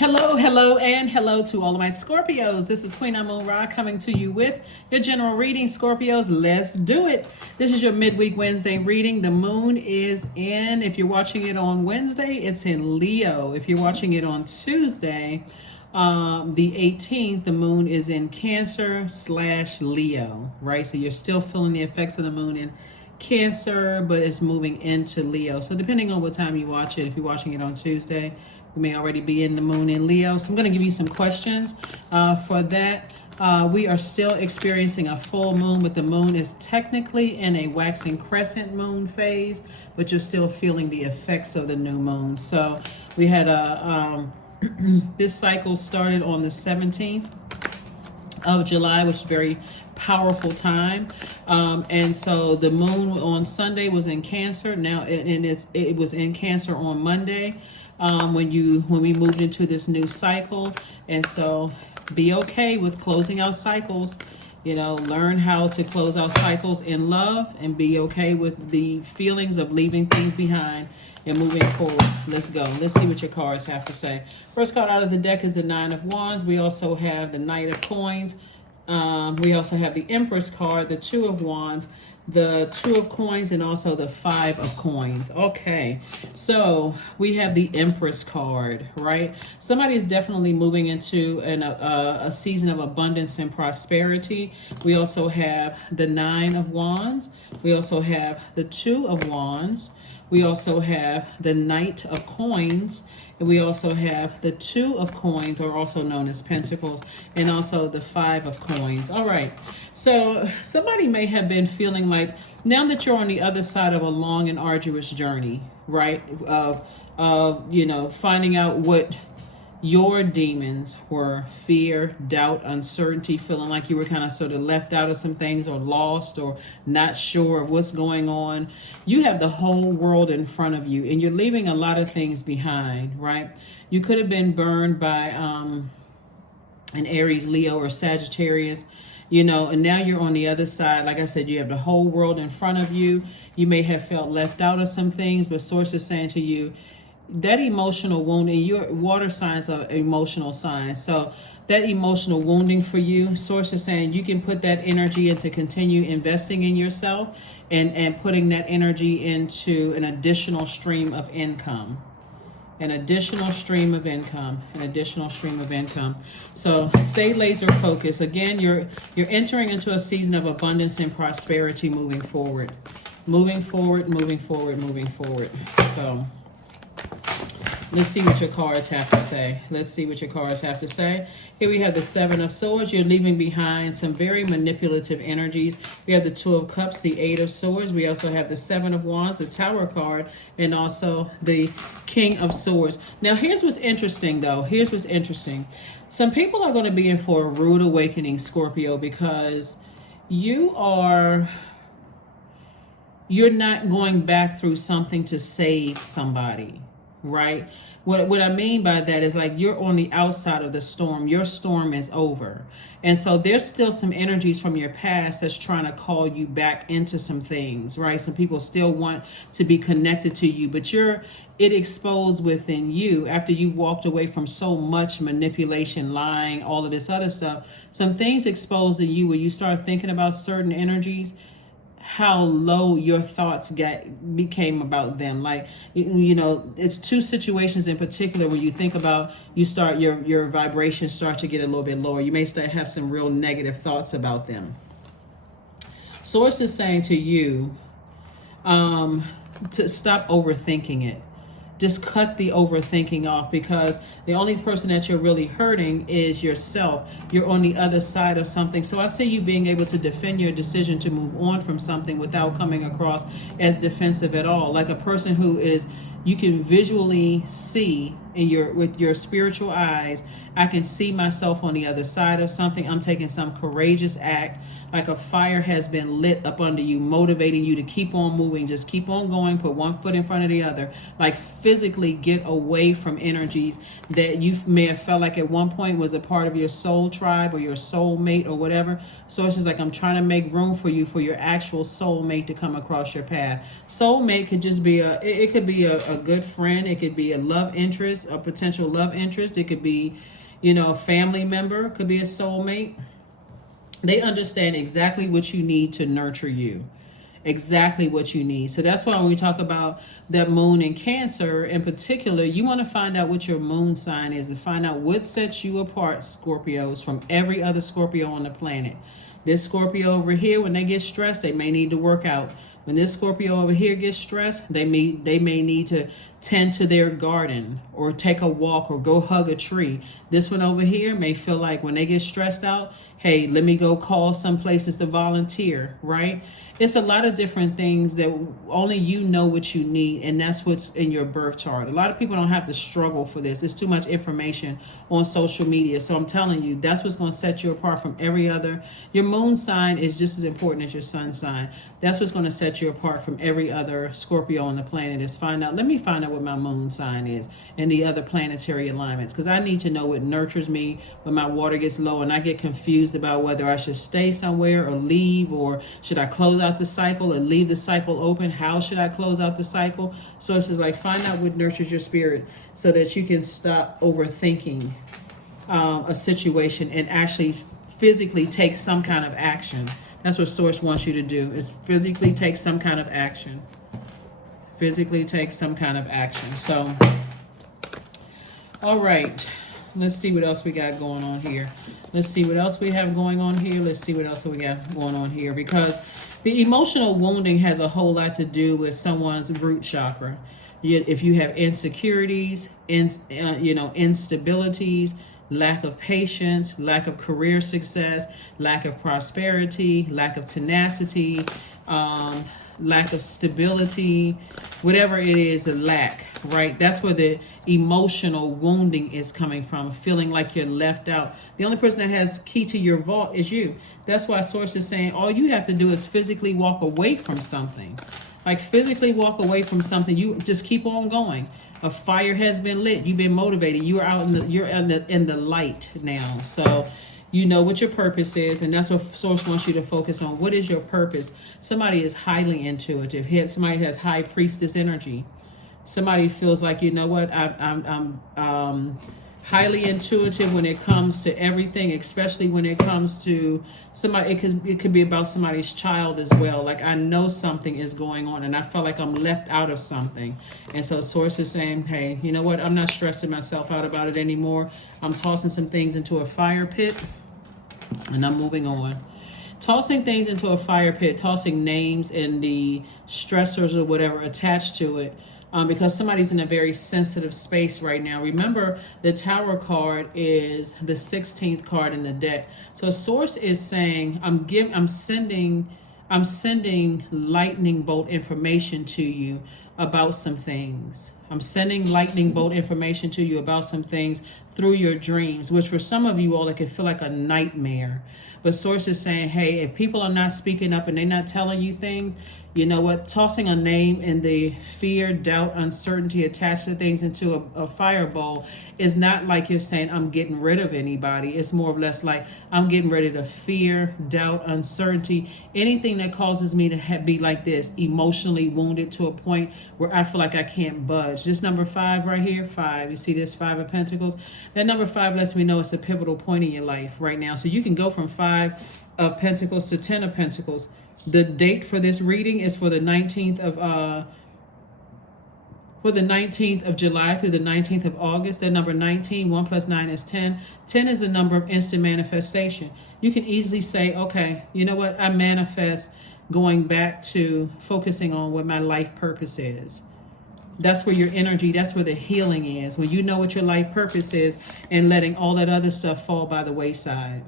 Hello, hello, and hello to all of my Scorpios. This is Queen Amun Ra coming to you with your general reading. Scorpios, let's do it. This is your midweek Wednesday reading. The moon is in, if you're watching it on Wednesday, it's in Leo. If you're watching it on Tuesday, the 18th, the moon is in Cancer/Leo, right? So you're still feeling the effects of the moon in Cancer, but it's moving into Leo. So depending on what time you watch it, if you're watching it on Tuesday, we may already be in the moon in Leo. So I'm going to give you some questions for that. We are still experiencing a full moon, but the moon is technically in a waxing crescent moon phase, but you're still feeling the effects of the new moon. So we had this cycle started on the 17th of July, which is a very powerful time. And so the moon on Sunday was in Cancer. Now, it was in Cancer on Monday. When we moved into this new cycle. And so be okay with closing out cycles. Learn how to close out cycles in love and be okay with the feelings of leaving things behind and moving forward. Let's go. Let's see what your cards have to say. First card out of the deck is the Nine of Wands. We also have the Knight of Coins. We also have the Empress card, the Two of Wands, the Two of Coins, and also the Five of Coins. Okay, so we have the Empress card, right? Somebody is definitely moving into a season of abundance and prosperity. We also have the Nine of Wands. We also have the Two of Wands. We also have the Knight of Coins. And we also have the Two of Coins, or also known as Pentacles, and also the Five of Coins. All right. So somebody may have been feeling like, now that you're on the other side of a long and arduous journey, right? Of finding out what your demons were: fear, doubt, uncertainty, feeling like you were kind of sort of left out of some things, or lost, or not sure of what's going on. You have the whole world in front of you, and you're leaving a lot of things behind, right? You could have been burned by an Aries, Leo, or Sagittarius, and now you're on the other side. Like I said, you have the whole world in front of you. You may have felt left out of some things, but Source is saying to you, that emotional wounding, your water signs are emotional signs. So that emotional wounding for you, Source is saying you can put that energy into continue investing in yourself and putting that energy into an additional stream of income. An additional stream of income. So stay laser focused. Again, you're entering into a season of abundance and prosperity moving forward. So let's see what your cards have to say. Here we have the Seven of Swords. You're leaving behind some very manipulative energies. We have the Two of Cups, the Eight of Swords. We also have the Seven of Wands, the Tower card, and also the King of Swords. Now, here's what's interesting, though. Some people are going to be in for a rude awakening, Scorpio, because you're not going back through something to save somebody. Right? What I mean by that is, like, you're on the outside of the storm. Your storm is over. And so there's still some energies from your past that's trying to call you back into some things, right? Some people still want to be connected to you, but it exposed within you after you've walked away from so much manipulation, lying, all of this other stuff. Some things exposed in you where you start thinking about certain energies, how low your thoughts became about them. Like, it's two situations in particular where you think about, your vibrations start to get a little bit lower. You may have some real negative thoughts about them. Source is saying to you to stop overthinking it. Just cut the overthinking off, because the only person that you're really hurting is yourself. You're on the other side of something. So I see you being able to defend your decision to move on from something without coming across as defensive at all. Like a person who you can visually see with your spiritual eyes I can see myself on the other side of something. I'm taking some courageous act, like a fire has been lit up under you, motivating you to keep on moving, just keep on going, put one foot in front of the other, like physically get away from energies that you may have felt like at one point was a part of your soul tribe or your soul mate or whatever. So it's just like, I'm trying to make room for you, for your actual soul mate to come across your path. Soul mate could just be it could be a good friend. It could be a love interest, a potential love interest. It could be, a family member. It could be a soulmate. They understand exactly what you need to nurture you, exactly what you need. So that's why when we talk about that moon in Cancer in particular, you want to find out what your moon sign is, to find out what sets you apart, Scorpios, from every other Scorpio on the planet. This Scorpio over here, when they get stressed, they may need to work out. When this Scorpio over here gets stressed, they may need to tend to their garden or take a walk or go hug a tree. This one over here may feel like when they get stressed out, hey, let me go call some places to volunteer, right? It's a lot of different things that only you know what you need, and that's what's in your birth chart. A lot of people don't have to struggle for this. There's too much information on social media. So I'm telling you, that's what's going to set you apart from every other. Your moon sign is just as important as your sun sign. That's what's going to set you apart from every other Scorpio on the planet, is let me find out what my moon sign is and the other planetary alignments, because I need to know what nurtures me when my water gets low and I get confused about whether I should stay somewhere or leave, or should I close out the cycle or leave the cycle open? How should I close out the cycle? So it's just like, find out what nurtures your spirit so that you can stop overthinking a situation and actually physically take some kind of action. That's what Source wants you to do, is physically take some kind of action. Physically take some kind of action. So, all right. Let's see what else we got going on here. Let's see what else we have going on here. Let's see what else we got going on here. Because the emotional wounding has a whole lot to do with someone's root chakra. If you have insecurities, instabilities, lack of patience, lack of career success, lack of prosperity, lack of tenacity, lack of stability, whatever it is, the lack, right? That's where the emotional wounding is coming from, feeling like you're left out. The only person that has key to your vault is you. That's why Source is saying all you have to do is physically walk away from something. Like physically walk away from something. You just keep on going. A fire has been lit. You've been motivated. You're out in the light now. So you know what your purpose is, and that's what Source wants you to focus on. What is your purpose? Somebody is highly intuitive. Somebody has high priestess energy. Somebody feels like, you know what, I'm highly intuitive when it comes to everything, especially when it comes to somebody. It could be about somebody's child as well. Like, I know something is going on and I feel like I'm left out of something. And so Source is saying, hey, you know what, I'm not stressing myself out about it anymore. I'm tossing some things into a fire pit and I'm moving on. Tossing things into a fire pit, tossing names and the stressors or whatever attached to it, because somebody's in a very sensitive space right now. Remember, the Tower card is the 16th card in the deck. So Source is saying, I'm sending lightning bolt information to you about some things. I'm sending lightning bolt information to you about some things through your dreams, which for some of you all, it can feel like a nightmare. But Source is saying, hey, if people are not speaking up and they're not telling you things, you know what, tossing a name and the fear, doubt, uncertainty attached to things into a fireball is not like you're saying, I'm getting rid of anybody. It's more or less like, I'm getting rid of the fear, doubt, uncertainty, anything that causes me to be like this, emotionally wounded to a point where I feel like I can't budge. This number 5 right here, 5, you see this 5 of Pentacles? That number 5 lets me know it's a pivotal point in your life right now. So you can go from 5 of Pentacles to 10 of Pentacles. The date for this reading is for the 19th of July through the 19th of August. That number 19, 1 plus 9 is 10. 10 is the number of instant manifestation. You can easily say, okay, you know what? I manifest going back to focusing on what my life purpose is. That's where your energy, that's where the healing is. When you know what your life purpose is and letting all that other stuff fall by the wayside.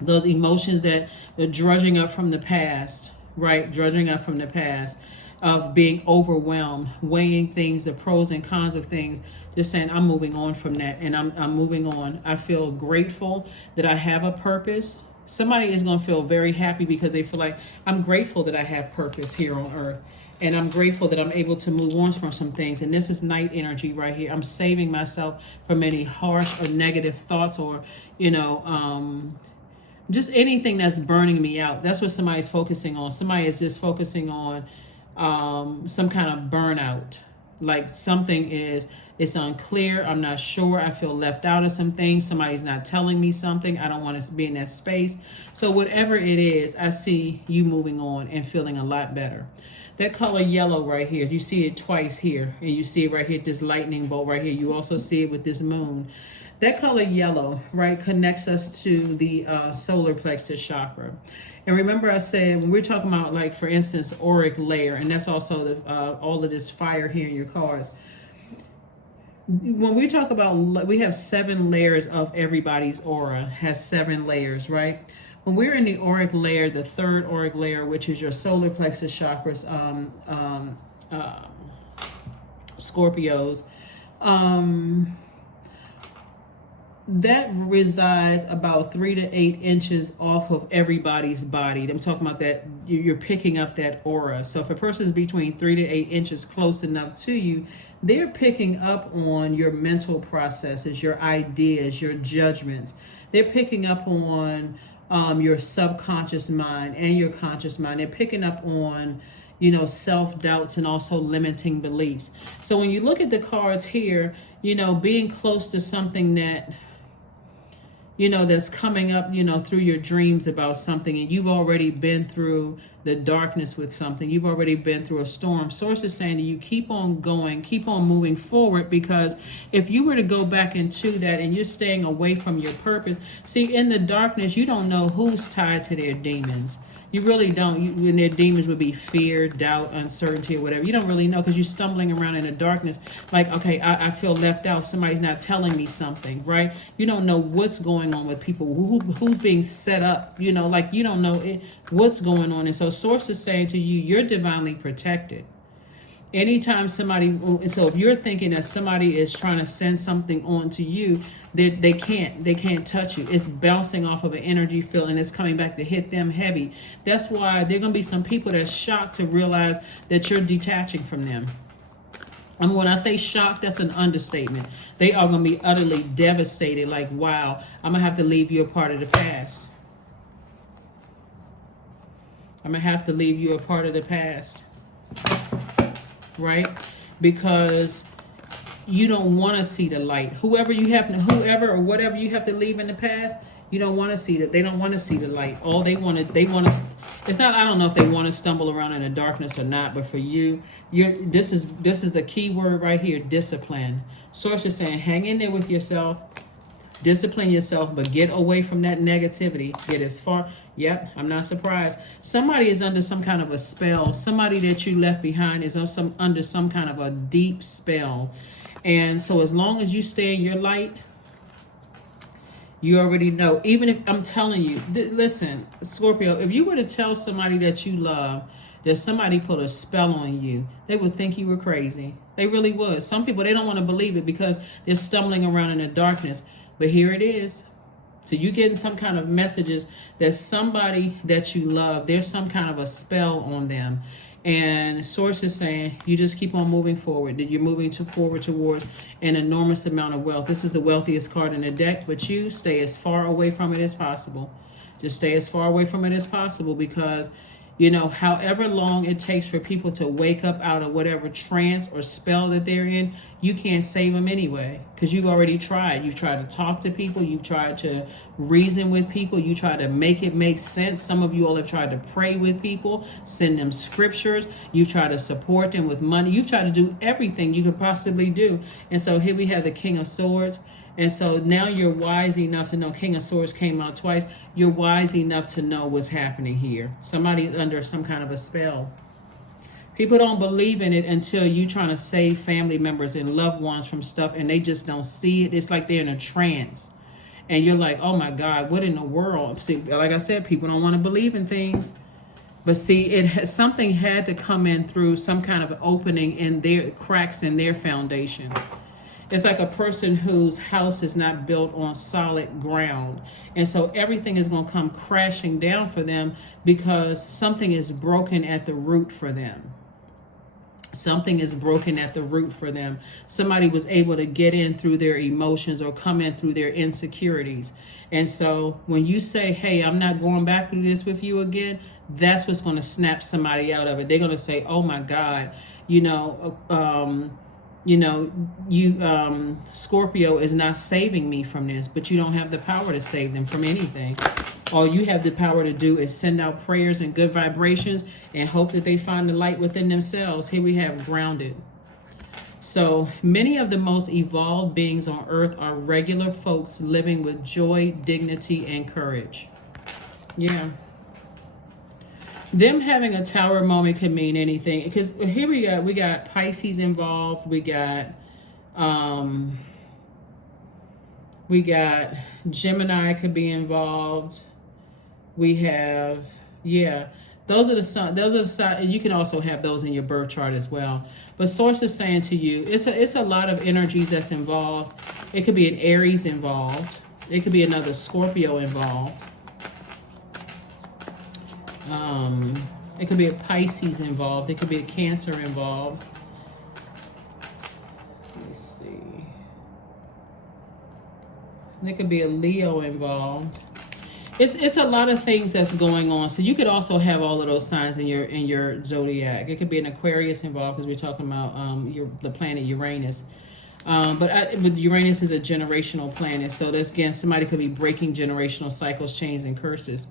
Those emotions that are drudging up from the past, right? Drudging up from the past of being overwhelmed, weighing things, the pros and cons of things. just saying I'm moving on from that, and I'm moving on. I feel grateful that I have a purpose. Somebody is going to feel very happy because they feel like I'm grateful that I have purpose here on earth. And I'm grateful that I'm able to move on from some things. And this is night energy right here. I'm saving myself from any harsh or negative thoughts or, just anything that's burning me out. That's what somebody's focusing on. Somebody is just focusing on some kind of burnout. Like something it's unclear. I'm not sure. I feel left out of some things. Somebody's not telling me something. I don't want to be in that space. So whatever it is, I see you moving on and feeling a lot better. That color yellow right here, you see it twice here, and you see it right here, this lightning bolt right here. You also see it with this moon. That color yellow, right, connects us to the solar plexus chakra. And remember I said, when we're talking about, like, for instance, auric layer, and that's also the, all of this fire here in your cards. When we talk about, we have 7 layers of everybody's aura, has 7 layers, right? When we're in the auric layer, the 3rd auric layer, which is your solar plexus chakras, Scorpios, that resides about 3 to 8 inches off of everybody's body. I'm talking about that you're picking up that aura. So if a person is between 3 to 8 inches close enough to you, they're picking up on your mental processes, your ideas, your judgments. They're picking up on your subconscious mind and your conscious mind. They're picking up on, self-doubts and also limiting beliefs. So when you look at the cards here, being close to something that, that's coming up, through your dreams about something, and you've already been through the darkness with something. You've already been through a storm. Source is saying to you, keep on going, keep on moving forward, because if you were to go back into that and you're staying away from your purpose, see, in the darkness, you don't know who's tied to their demons. You really don't. When their demons would be fear, doubt, uncertainty, or whatever. You don't really know because you're stumbling around in the darkness. Like, okay, I feel left out. Somebody's not telling me something, right? You don't know what's going on with people. Who's being set up? Like you don't know what's going on. And so Source is saying to you, you're divinely protected. Anytime somebody, so if you're thinking that somebody is trying to send something on to you, they can't touch you. It's bouncing off of an energy field and it's coming back to hit them heavy. That's why there are going to be some people that's shocked to realize that you're detaching from them. And when I say shocked, that's an understatement. They are going to be utterly devastated. Like, wow, I'm going to have to leave you a part of the past. I'm going to have to leave you a part of the past. Right? Because you don't want to see the light. Whoever or whatever you have to leave in the past, you don't want to see that. They don't want to see the light. All they want to, it's not, I don't know if they want to stumble around in the darkness or not, but for you, this is the key word right here, discipline. Source is saying, hang in there with yourself, discipline yourself, but get away from that negativity. Get as far. Yep, I'm not surprised. Somebody is under some kind of a spell. Somebody that you left behind is under some kind of a deep spell. And so as long as you stay in your light, you already know. Even if I'm telling you, listen, Scorpio, if you were to tell somebody that you love that somebody put a spell on you, they would think you were crazy. They really would. Some people, they don't want to believe it because they're stumbling around in the darkness. But here it is. So you're getting some kind of messages that somebody that you love, there's some kind of a spell on them. And Source is saying you just keep on moving forward, that you're moving forward towards an enormous amount of wealth. This is the wealthiest card in the deck, but you stay as far away from it as possible. Just stay as far away from it as possible because, however long it takes for people to wake up out of whatever trance or spell that they're in, you can't save them anyway because you've already tried. You've tried to talk to people. You've tried to reason with people. You try to make it make sense. Some of you all have tried to pray with people, send them scriptures. You've tried to support them with money. You've tried to do everything you could possibly do. And so here we have the King of Swords. And so now you're wise enough to know, King of Swords came out twice. You're wise enough to know what's happening here. Somebody's under some kind of a spell. People don't believe in it until you're trying to save family members and loved ones from stuff and they just don't see it. It's like they're in a trance. And you're like, oh my God, what in the world? See, like I said, people don't want to believe in things. But see, something had to come in through some kind of opening in their cracks in their foundation. It's like a person whose house is not built on solid ground. And so everything is going to come crashing down for them because something is broken at the root for them. Something is broken at the root for them. Somebody was able to get in through their emotions or come in through their insecurities. And so when you say, hey, I'm not going back through this with you again, that's what's going to snap somebody out of it. They're going to say, oh my God, Scorpio is not saving me from this, but you don't have the power to save them from anything. All you have the power to do is send out prayers and good vibrations and hope that they find the light within themselves. Here we have grounded. So many of the most evolved beings on earth are regular folks living with joy, dignity, and courage. Yeah. Them having a tower moment could mean anything, because here we got Pisces involved, we got Gemini could be involved. We have, those are the signs. You can also have those in your birth chart as well. But source is saying to you, it's a lot of energies that's involved. It could be an Aries involved. It could be another Scorpio involved. It could be a Pisces involved. It could be a Cancer involved. Let's see. There could be a Leo involved. It's a lot of things that's going on. So you could also have all of those signs in your zodiac. It could be an Aquarius involved because we're talking about the planet Uranus. But Uranus is a generational planet. So that's, again, somebody could be breaking generational cycles, chains, and curses.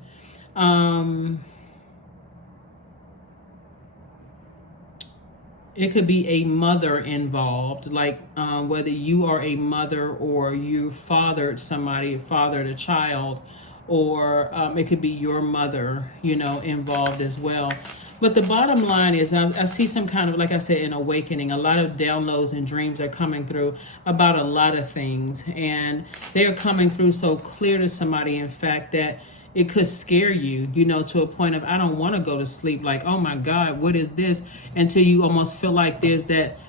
It could be a mother involved, like whether you are a mother or you fathered a child, or it could be your mother, involved as well. But the bottom line is I see some kind of, like I said, an awakening. A lot of downloads and dreams are coming through about a lot of things. And they are coming through so clear to somebody, in fact, that it could scare you, to a point of, I don't want to go to sleep. Like, oh my God, what is this? Until you almost feel like there's that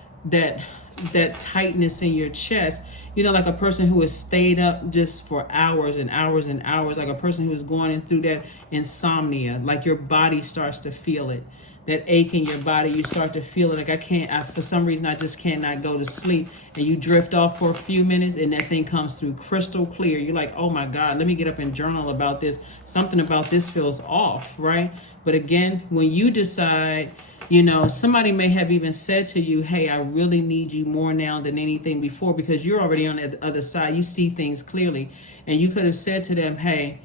tightness in your chest. Like a person who has stayed up just for hours and hours and hours, like a person who is going through that insomnia, like your body starts to feel it. That ache in your body, you start to feel it. Like for some reason, I just cannot go to sleep. And you drift off for a few minutes and that thing comes through crystal clear. You're like, oh my God, let me get up and journal about this. Something about this feels off, right? But again, when you decide, somebody may have even said to you, hey, I really need you more now than anything before, because you're already on the other side. You see things clearly. And you could have said to them, hey,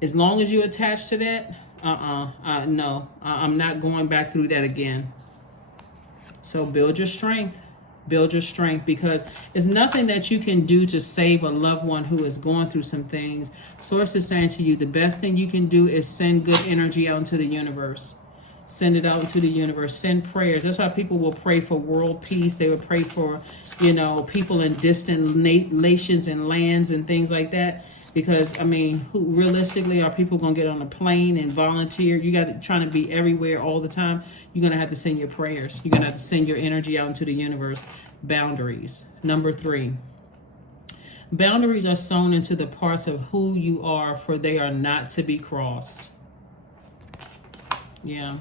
as long as you're attached to that, no, I'm not going back through that again. So build your strength, because there's nothing that you can do to save a loved one who is going through some things. Source is saying to you, the best thing you can do is send good energy out into the universe. Send it out into the universe. Send prayers. That's why people will pray for world peace. They would pray for, people in distant nations and lands and things like that. Because, realistically, are people going to get on a plane and volunteer? You got to trying to be everywhere all the time. You're going to have to send your prayers. You're going to have to send your energy out into the universe. Boundaries. Number 3. Boundaries are sewn into the parts of who you are, for they are not to be crossed. Yeah.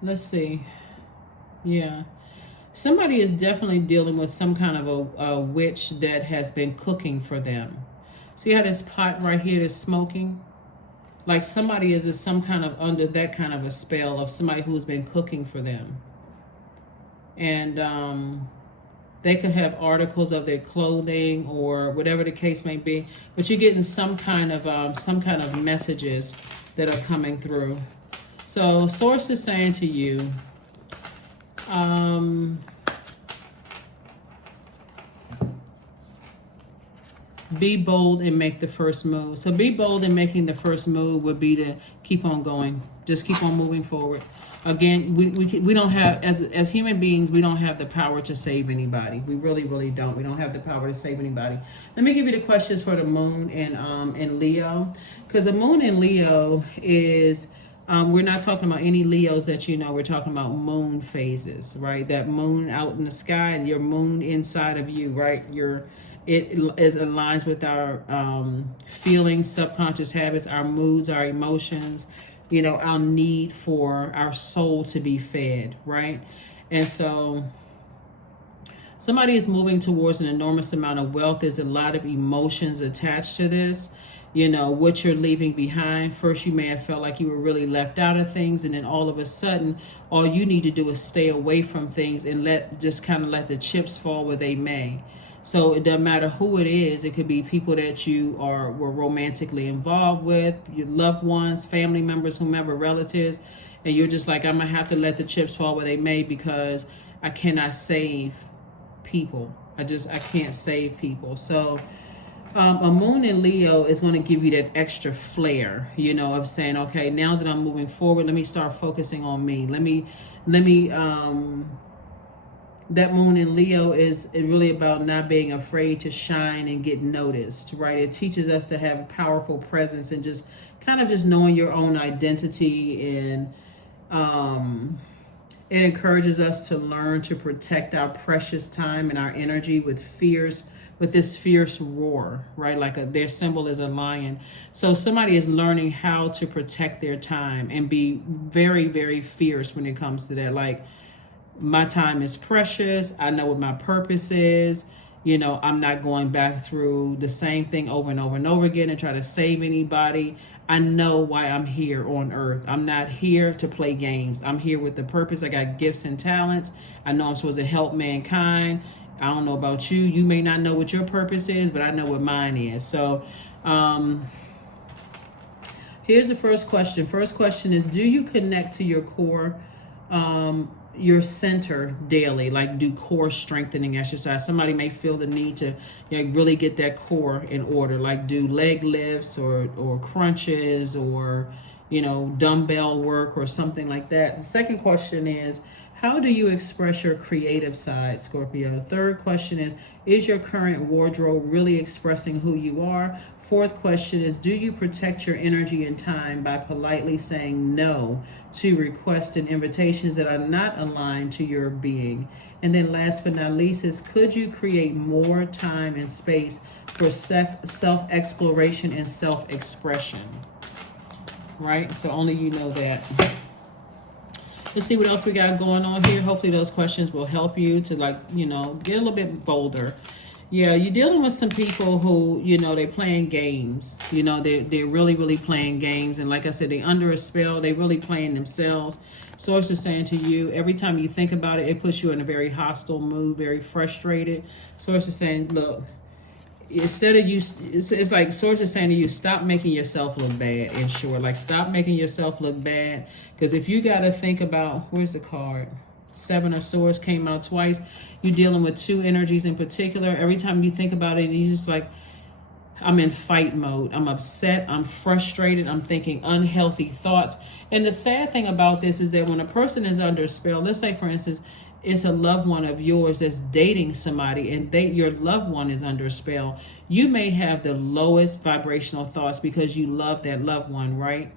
Let's see. Yeah. Somebody is definitely dealing with some kind of a witch that has been cooking for them. See how this pot right here is smoking? Like somebody is some kind of under that kind of a spell of somebody who's been cooking for them. And they could have articles of their clothing or whatever the case may be. But you're getting some kind of messages that are coming through. So source is saying to you, be bold and make the first move. So be bold in making the first move would be to keep on going. Just keep on moving forward. Again, we don't have, as human beings, we don't have the power to save anybody. We really, really don't. We don't have the power to save anybody. Let me give you the questions for the moon in Leo. Because the moon in Leo is We're not talking about any Leos that you know. We're talking about moon phases, right? That moon out in the sky and your moon inside of you, right? It is aligns with our feelings, subconscious habits, our moods, our emotions, you know, our need for our soul to be fed, right? And so somebody is moving towards an enormous amount of wealth. There's a lot of emotions attached to this. You know, what you're leaving behind. First, you may have felt like you were really left out of things, and then all of a sudden, all you need to do is stay away from things and let the chips fall where they may. So it doesn't matter who it is. It could be people that you were romantically involved with, your loved ones, family members, whomever, relatives, and you're just like, I'm gonna have to let the chips fall where they may because I cannot save people. I can't save people. So a moon in Leo is going to give you that extra flair, you know, of saying, okay, now that I'm moving forward, let me start focusing on me. That moon in Leo is really about not being afraid to shine and get noticed, right? It teaches us to have a powerful presence and just kind of just knowing your own identity, and it encourages us to learn to protect our precious time and our energy with this fierce roar, right? Like their symbol is a lion. So somebody is learning how to protect their time and be very, very fierce when it comes to that. Like, my time is precious. I know what my purpose is. You know, I'm not going back through the same thing over and over and over again and try to save anybody. I know why I'm here on earth. I'm not here to play games. I'm here with the purpose. I got gifts and talents. I know I'm supposed to help mankind. I don't know about you. You may not know what your purpose is, but I know what mine is. So here's the first question. First question is, do you connect to your core, your center daily? Like, do core strengthening exercise. Somebody may feel the need to really get that core in order, like do leg lifts or crunches or, you know, dumbbell work or something like that. The second question is, how do you express your creative side, Scorpio? Third question is your current wardrobe really expressing who you are? Fourth question is, do you protect your energy and time by politely saying no to requests and invitations that are not aligned to your being? And then last but not least is, could you create more time and space for self-exploration and self-expression? Right? So only you know that. Let's see what else we got going on here. Hopefully those questions will help you to, like, you know, get a little bit bolder. Yeah, you're dealing with some people who, you know, they're playing games. You know, they're really, really playing games. And like I said, they're under a spell. They're really playing themselves. Source is saying to you, every time you think about it, it puts you in a very hostile mood, very frustrated. Source is saying, look, instead of you, it's like Source is saying to you, stop making yourself look bad. In short, like, stop making yourself look bad. Because if you got to think about, where's the card? Seven of Swords came out twice. You're dealing with two energies in particular. Every time you think about it, you just like, I'm in fight mode. I'm upset. I'm frustrated. I'm thinking unhealthy thoughts. And the sad thing about this is that when a person is under a spell, let's say, for instance, it's a loved one of yours that's dating somebody and your loved one is under a spell, you may have the lowest vibrational thoughts because you love that loved one, right?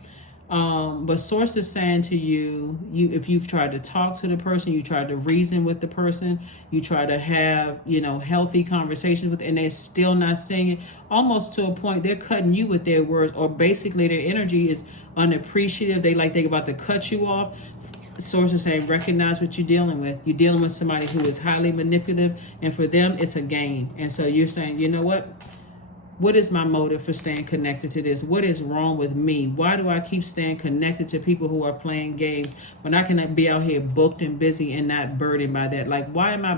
But Source is saying to you, if you've tried to talk to the person, you tried to reason with the person, you try to have, you know, healthy conversations with, and they're still not seeing it, almost to a point they're cutting you with their words, or basically their energy is unappreciative. They're about to cut you off. Source is saying, recognize what you're dealing with. You're dealing with somebody who is highly manipulative, and for them, it's a game. And so you're saying, you know what? What is my motive for staying connected to this? What is wrong with me? Why do I keep staying connected to people who are playing games when I can be out here booked and busy and not burdened by that? Like, why am I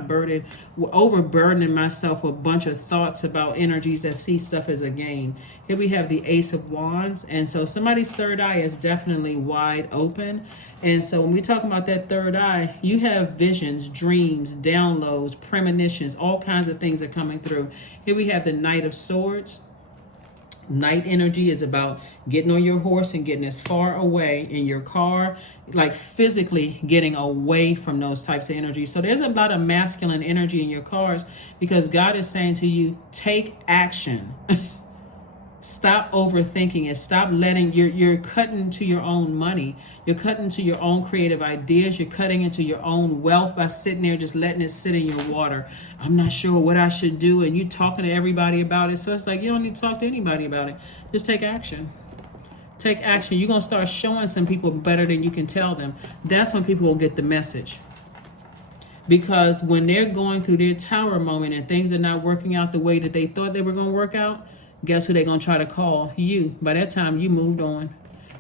overburdening myself with a bunch of thoughts about energies that see stuff as a game? Here we have the Ace of Wands. And so somebody's third eye is definitely wide open. And so when we talk about that third eye, you have visions, dreams, downloads, premonitions, all kinds of things are coming through. Here we have the Knight of Swords. Night energy is about getting on your horse and getting as far away in your car, like physically getting away from those types of energies. So there's a lot of masculine energy in your cars because God is saying to you, take action. Stop overthinking it. Stop letting you're cutting into your own money. You're cutting into your own creative ideas. You're cutting into your own wealth by sitting there just letting it sit in your water. I'm not sure what I should do, and you talking to everybody about it. So it's like you don't need to talk to anybody about it. Just take action. Take action. You're gonna start showing some people better than you can tell them. That's when people will get the message. Because when they're going through their tower moment and things are not working out the way that they thought they were going to work out, guess who they're going to try to call? You. By that time, you moved on.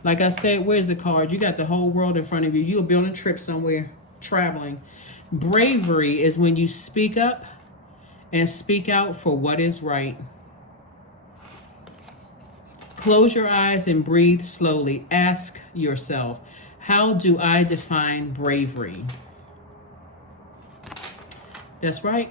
Like I said, where's the card? You got the whole world in front of you. You'll be on a trip somewhere, traveling. Bravery is when you speak up and speak out for what is right. Close your eyes and breathe slowly. Ask yourself, how do I define bravery? That's right.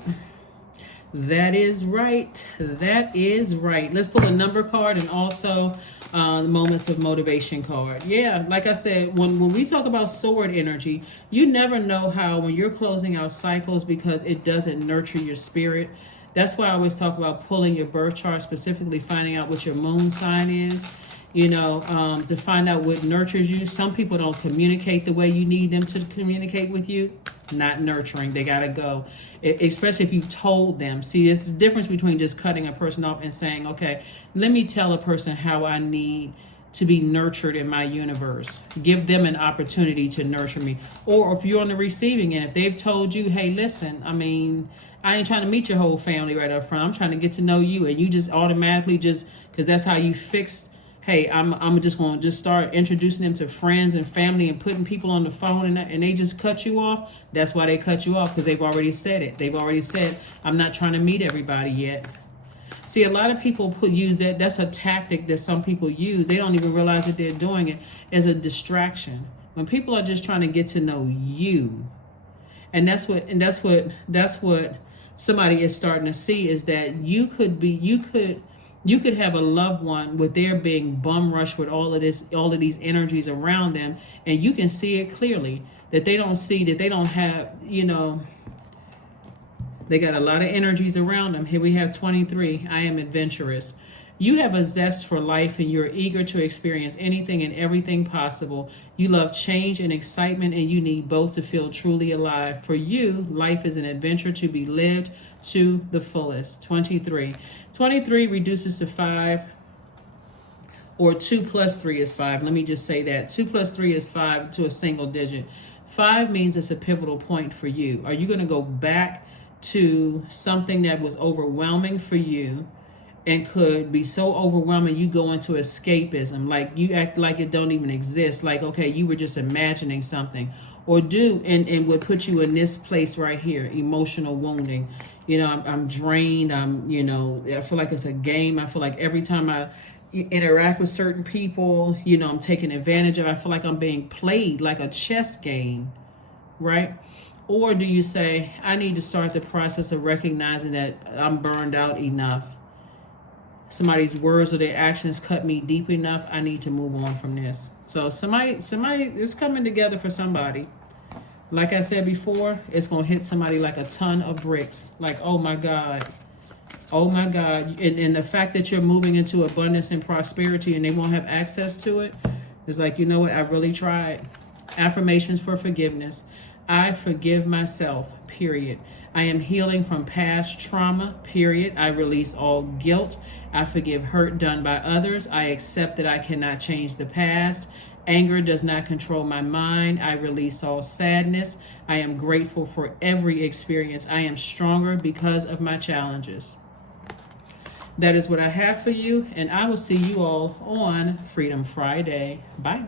That is right. That is right. Let's pull a number card and also the moments of motivation card. Yeah, like I said, when we talk about sword energy, you never know how when you're closing out cycles because it doesn't nurture your spirit. That's why I always talk about pulling your birth chart, specifically finding out what your moon sign is. To find out what nurtures you. Some people don't communicate the way you need them to communicate with you. Not nurturing. They got to go. Especially if you've told them. See, there's the difference between just cutting a person off and saying, okay, let me tell a person how I need to be nurtured in my universe. Give them an opportunity to nurture me. Or if you're on the receiving end, if they've told you, hey, listen, I ain't trying to meet your whole family right up front. I'm trying to get to know you. And you just automatically because that's how you fixed, hey, I'm just going to start introducing them to friends and family and putting people on the phone and they just cut you off. That's why they cut you off, because they've already said it. They've already said, I'm not trying to meet everybody yet. See, a lot of people use that. That's a tactic that some people use. They don't even realize that they're doing it as a distraction. When people are just trying to get to know you, and that's what somebody is starting to see, is that you could have a loved one with their being bum rushed with all of these energies around them, and you can see it clearly that they don't have, they got a lot of energies around them. Here we have 23. I am adventurous. You have a zest for life and you're eager to experience anything and everything possible. You love change and excitement, and you need both to feel truly alive. For you, life is an adventure to be lived to the fullest. 23. 23 reduces to 5, or 2 plus 3 is 5. Let me just say that. 2 plus 3 is 5 to a single digit. 5 means it's a pivotal point for you. Are you going to go back to something that was overwhelming for you and could be so overwhelming you go into escapism, like you act like it don't even exist, like, okay, you were just imagining something, or and would put you in this place right here, emotional wounding. I'm drained. I feel like it's a game. I feel like every time I interact with certain people, I'm taken advantage of. I feel like I'm being played like a chess game, right? Or do you say, I need to start the process of recognizing that I'm burned out enough. Somebody's words or their actions cut me deep enough. I need to move on from this. So somebody is coming together for somebody. Like I said before, it's going to hit somebody like a ton of bricks. Like, oh my God. Oh my God. And the fact that you're moving into abundance and prosperity and they won't have access to it is like, you know what? I really tried. Affirmations for forgiveness. I forgive myself, period. I am healing from past trauma, period. I release all guilt. I forgive hurt done by others. I accept that I cannot change the past. Anger does not control my mind. I release all sadness. I am grateful for every experience. I am stronger because of my challenges. That is what I have for you, and I will see you all on Freedom Friday. Bye.